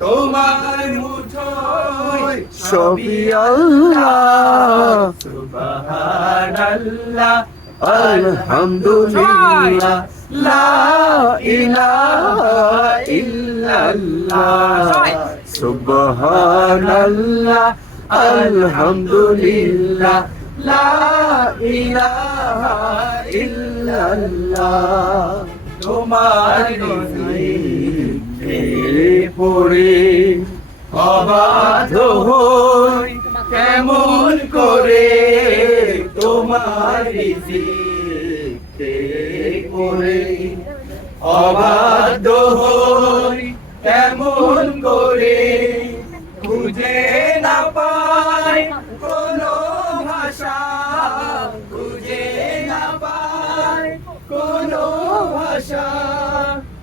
তোমার মুঠোয় সবই আল্লাহ। সুবহানাল্লাহ। আলহামদুলিল্লাহ। লা ইলাহা ইল্লাল্লাহ। সুবহানাল্লাহ। আলহামদুলিল্লাহ। লা ইলাহা ইল্লাল্লাহ। তোমার পড়ে অবাধ হই কেমন করে তোমার করে অবাধ হই কেমন করে খুঁজে না পাই কোনো ভাষা, খুঁজে না পাই কোনো ভাষা।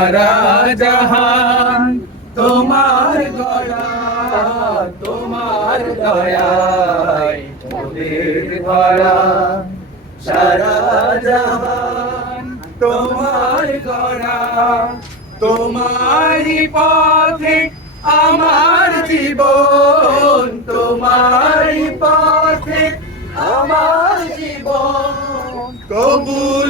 সারা তোমার গলা, তোমার দয়ায় মোদের তোমার গড়া তোমারই পথে আমার জীবন, তোমারই পথে আমার জীবন। কবুল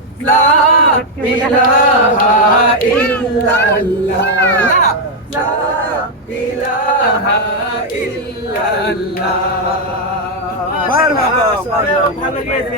লা ইলাহা ইল্লাল্লাহ। লা ইলাহা ইল্লাল্লাহ। মারহাবা ভালো গিয়েছে